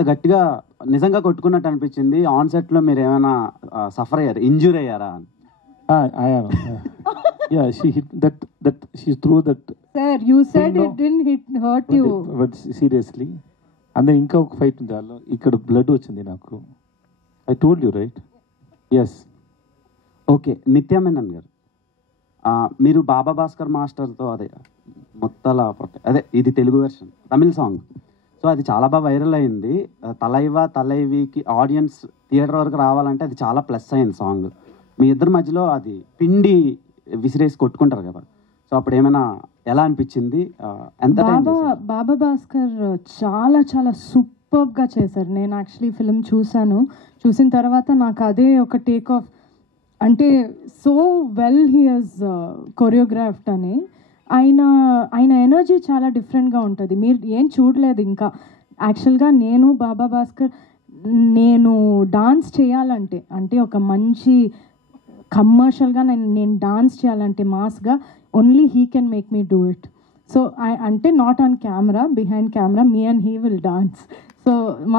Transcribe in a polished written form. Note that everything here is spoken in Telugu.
అంత గట్టిగా నిజంగా కొట్టుకున్నట్టు అనిపించింది. ఆన్ సెట్లో మీరు ఏమైనా సఫర్ అయ్యారు, ఇంజూర్ అయ్యారా? I am. Yeah, she hit that she threw that. Sir, you said it didn't hurt you. But seriously, and then ఇంకొక ఫైట్ ఉంది దానిలో, ఇక్కడ బ్లడ్ వచ్చింది నాకు. I told you, right? Yes. Okay, నిత్య మేనన్ గారు, మీరు బాబా భాస్కర్ మాస్టర్తో అదే మొత్తల అదే ఇది Telugu version Tamil song, so అది చాలా బాగా వైరల్ అయింది. తలైవా తలైవికి ఆడియన్స్ థియేటర్ వరకు రావాలంటే అది చాలా ప్లస్ అయింది సాంగ్. మీ ఇద్దరి మధ్యలో అది పిండి విసిరేసి కొట్టుకుంటారు కదా, సో అప్పుడు ఏమైనా ఎలా అనిపించింది? ఎంత బాబా భాస్కర్ చాలా చాలా సూపర్గా చేశారు. నేను యాక్చువల్లీ ఫిలిం చూసిన తర్వాత నాకు అదే ఒక టేక్ ఆఫ్, అంటే so well he has choreographed అని. ఆయన ఎనర్జీ చాలా డిఫరెంట్గా ఉంటుంది. మీరు ఏం చూడలేదు ఇంకా. యాక్చువల్గా నేను బాబా భాస్కర్ నేను డాన్స్ చేయాలంటే, అంటే ఒక మంచి కమర్షియల్గా నేను డాన్స్ చేయాలంటే మాస్గా, only he can make me do it. So అంటే not on camera, behind camera me and he will dance. So మా